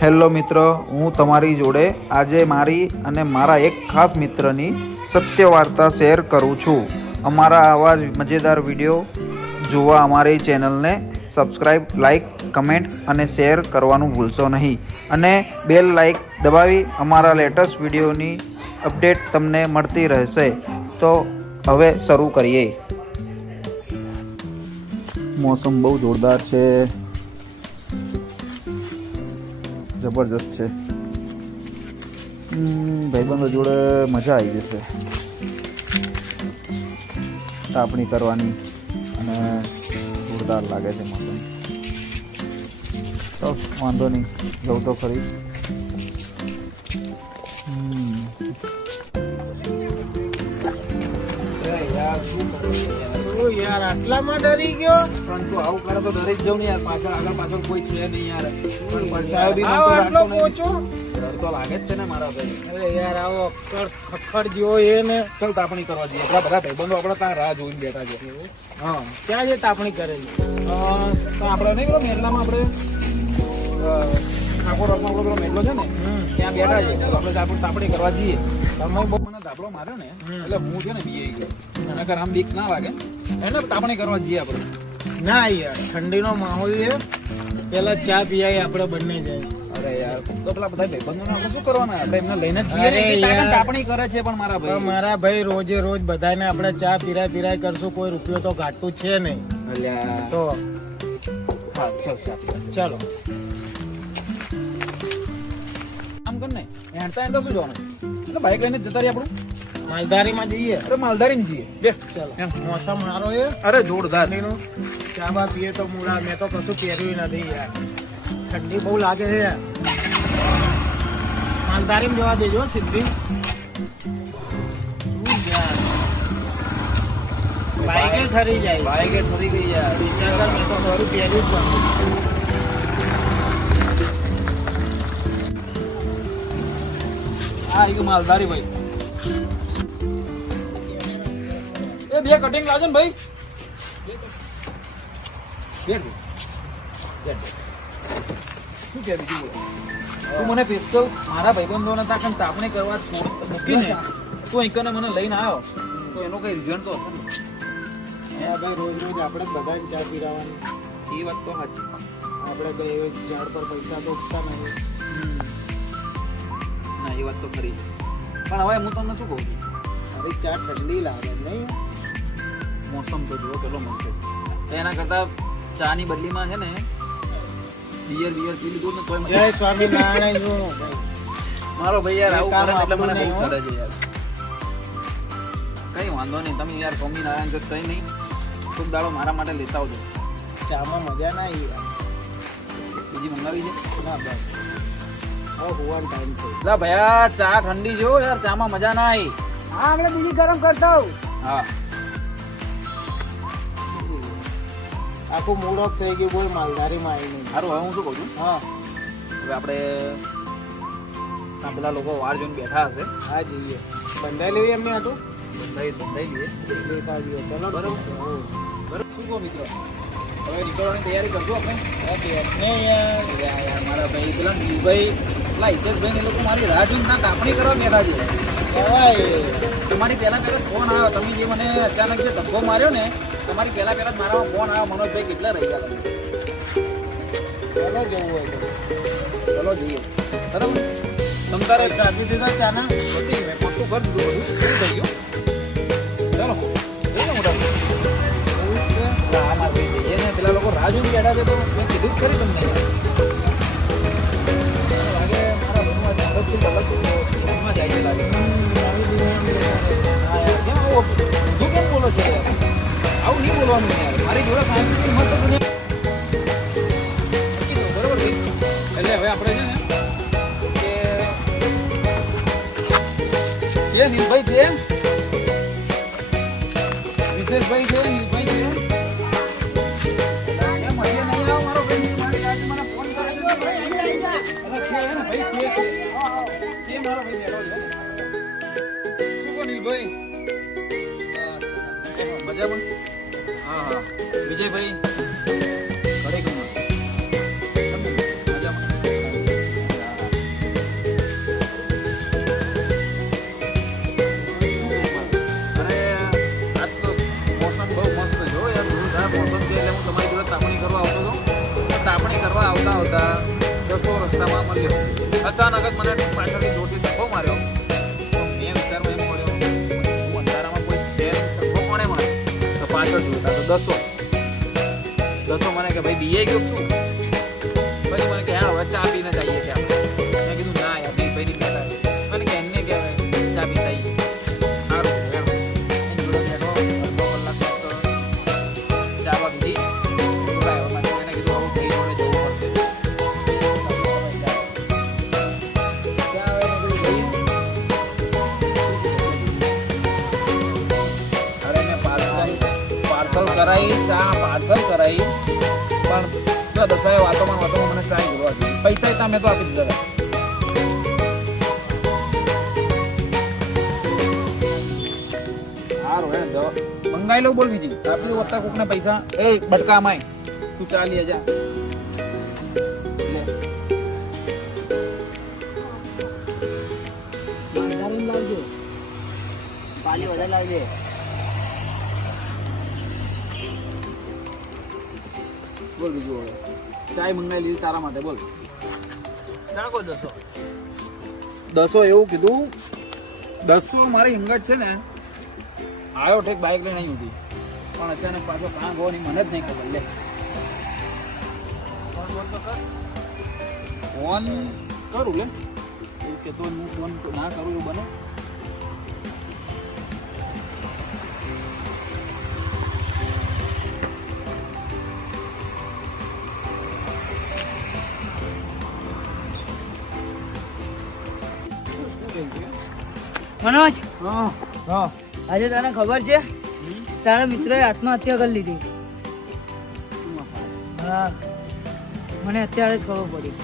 Hello મિત્ર, હું તમારી જોડે આજે મારી અને મારા એક ખાસ મિત્રની સત્ય વાર્તા શેર કરું છું. અમારા આવા જ મજેદાર વિડીયો જોવા અમારી ચેનલને સબસ્ક્રાઈબ, લાઈક, કમેન્ટ અને શેર કરવાનું ભૂલશો નહીં. અને બેલ લાઈક દબાવી અમારા લેટેસ્ટ વિડીયોની અપડેટ તમને મળતી રહેશે. તો હવે શરૂ કરીએ. મોસમ બહુ જોરદાર છે, જબરજસ્ત છે. ભાઈબંધો જોડે મજા આવી જશે તાપણી કરવાની, અને જોરદાર લાગે છે મોસમ. તો વાંધો નહીં, જવું તો ખરી. યાર આટલામાં ડરી ગયો, પણ તું આવું કરે તો ડરી જ જાઉં ને યાર. પાછળ કોઈ છે નહીં યાર. આટલો પોચો ડર તો લાગે જ છે ને મારા ભાઈ. અરે યાર આવો ખખડ જેવો એ ને. ચાલ તાપણી કરવા જઈએ. આપણા બધા ભાઈબંધો આપણે ત્યાં રાહ જોઈને બેઠા છે. હા, ક્યાં છે તાપણી કરેલી? તો આપણે નહીં પેલો મેટલામાં આપણે ઠાકોર રથનો આપણો પેલો મેટલો છે ને ત્યાં બેઠા છે. તો આપણે તાપણી કરવા જઈએ. તમે બહુ મને ધાબળો માર્યો ને એટલે હું છે ને બીએ ગયો. નકર આમ બીક ના લાગે એને તાપણી કરવા જઈએ આપણે. ના યાર, ઠંડીનો માહોલ છે, પેલા ચા પીવાય આપણે બંને જાય. અરે યાર, તો પેલા બધા ભાઈબંધોને આપણે શું કરવાના? આપણે એમને લઈને જ અરે જઈએ. યાર, તાપણી કરે છે પણ મારા પણ ભાઈ. મારા ભાઈ રોજે રોજ બધાને આપણે ચા પીરાય કરશું, કોઈ રૂપિયો તો ઘાટતું છે નહીં. અલ્યા તો હા, ચાલ ચા પીવા. ચાલો. આમ કર ને, હેંડતા શું જવાનું? એટલે બાઈક લઈને જતા રહીએ આપણું. માલધારીમાં જઈએ. અરે માલધારી જઈએ. બે ચાલો. એમ. મોસમ સારો છે, અરે જોરદાર. ઠંડીનું ચા બા પીએ તો મૂળા. મેં તો કશું પહેર્યું નથી યાર, ઠંડી બહુ લાગે છે. માલધારીમાં જવા દેજો સીધી. બાઈકે ઠરી જાય. બાઈક ફરી ગઈ યાર. વિચાર કર, મેં તો ખરું પહેર્યું જ નથી. આ એક માલધારી ભાઈ. એ બે કટિંગ લાવજો ને ભાઈ. શું કે બીજું બોલ? તું મને પિસ્તોલ મારા ભાઈબંધોને તાપણી કરવા મૂકીને તું અહીં મને લઈને આવ્યો તો એનો કઈ રીઝન તો હશે ને? હા ભાઈ, રોજ રોજ આપણે જ બધાને ચા પીરાવાની. એ વાત તો સાચી. આપણે કઈ એવી ઝાડ પર પૈસા તો ઉગતા નથી. ના, એ વાત તો ખરી. પણ હવે હું તમને શું કહું છું, અરે ચા ઠંડી લાગે નહીં? મોસમ તો જુઓ કેટલો મસ્ત છે. તો એના કરતા ચાની બદલીમાં છે ને બિયર પી લીધું ને તોય જય સ્વામિનારાયણ. મારો ભાઈ યાર આવું કરે ને એટલે મને આપણું બહુ નહીં, કરે છે યાર. કઈ વાંધો નહીં, તમે યાર સ્વામિનારાયણ તો કઈ નહીં, ખૂબ દાડો મારા માટે લેતા આવજો. ચામાં મજા ના આવી યાર. બીજી મંગાવી છે? ના બસ, હવે હોવાનો ટાઈમ છે. લા ભૈયા, ચા ઠંડી જો યાર, ચામાં મજા ના આવી. હા, આપણે બીજી ગરમ કરતા હોઉં. હા, આખું મૂડ ઓફ થઈ ગયું, બોલ માલધારીમાં આવી નહીં. સારું. હવે હું શું કહું છું, હા હવે આપણે આ પેલા લોકો વાર જોઈને બેઠા હશે, હા જઈએ. બંધાઈ લેવી એમને આટું બંધાઈ લઈએ. લેતા જઈએ. ચલો બરાબર. બરાબર. શું કહો મિત્રો, હવે નીકળવાની તૈયારી કરજો આપણે. ને યાર યાર મારા ભાઈ પેલા નીલભાઈ, પેલા હિતેશભાઈ ને એ લોકો મારી રાહ જોઈને ના તાપણી કરવા બેઠા છે. કહેવાય. તમારી પહેલા જ ફોન આવ્યો. તમે જે મને અચાનક જે ધબ્બો માર્યો ને, તમારી પહેલા જ મારામાં ફોન આવ્યો. મનોજભાઈ કેટલા રહી ગયા તમે? ચલો જવું હોય તો ચલો જઈએ. બરાબર. તમ તારે આપી દીધા ચાના. બધી મેં પોતું કરી દીધું, બધું થઈ ગયું. ચાલો જઈએ મોટા ભાઈ. એવું જ છે. હા, મારા ભાઈ જઈએ ને. પેલા લોકો રાહ જોઈને બેઠા છે તો મેં કીધું જ ખરી તમને યાર. લાગે મારા મનમાં અલગથી જાય છે લાગે. હા યાર, કેમ આવું તું કેમ બોલો છો યાર? આવું નહીં બોલવાનું યાર. મારી જોડે સાયન્સની મસ્ત દુનિયા. બરોબર ભાઈ. એટલે હવે આપણે છે ને કે નીલભાઈ છે, વિશેષભાઈ છે, નીલભાઈ છે. કેમ હજી નહીં આવો મારો ભાઈ? મારી આજે મને ફોન કરાવી દો ભાઈ. એટલે છે ને ભાઈ, છે મારો ભાઈ બેઠો છે. શું કહો નીલભાઈ? મજામાં? હા હા. વિજયભાઈ ખરેખર મજામાં. અચાનક જ મને પાછળથી જોરથી ધક્કો માર્યો. તો મેં વિચારમાં એમ પડ્યો, હું અંધારામાં કોઈ છે ધક્કો કોણે માર્યો? તો પાછળ જોતા તો દસો મને કે ભાઈ બીએ ગયો છું. પછી મને કે હા હવે ચા પીને જઈએ છીએ આપણે. મેં કીધું ના યાર નહીં ભાઈ બેઠા મને કે એમને કે ચા પીતા આવીએ. સારું એમ એની જોડે બેઠો અડધો કલાક તો ચા બા પીધી. બોલાયો મને એને કીધું હવે ભાઈ જોડે જવું પડશે. ચા આવે મેં કીધું ભાઈ અરે મેં પાર્સલ કરાવી ચા પાર્સલ કરાવી પણ જો દસાએ વાતોમાં મને ચા જોવા દીધી. પૈસા ત્યાં મેં તો આપી દીધા. સારું હે મંગાઈ લો બોલ બીજી આપી દો વત્તા કોકને પૈસા. એ બટકા માય તું ચા લઈ જા. લાવજે પાલી વધારે લાવજે. બોલ બીજું હવે ચાય મંગાઈ લીધી તારા માટે. બોલ નાખો 200. 200 એવું કીધું. 200 મારી હિંગત છે ને આવ્યો ઠેક બાઇક લઈને અહીં હતી પણ અચાનક પાછો કાં ગયો નહીં મને જ નહીં ખબર. લે ફોન કરું લે એવું કે તો હું ફોન ના કરું એવું બને. મનોજ, હા હા આજે તને ખબર છે તારા મિત્રએ આત્મહત્યા કરી લીધી. હા, મને અત્યારે જ ખબર પડી.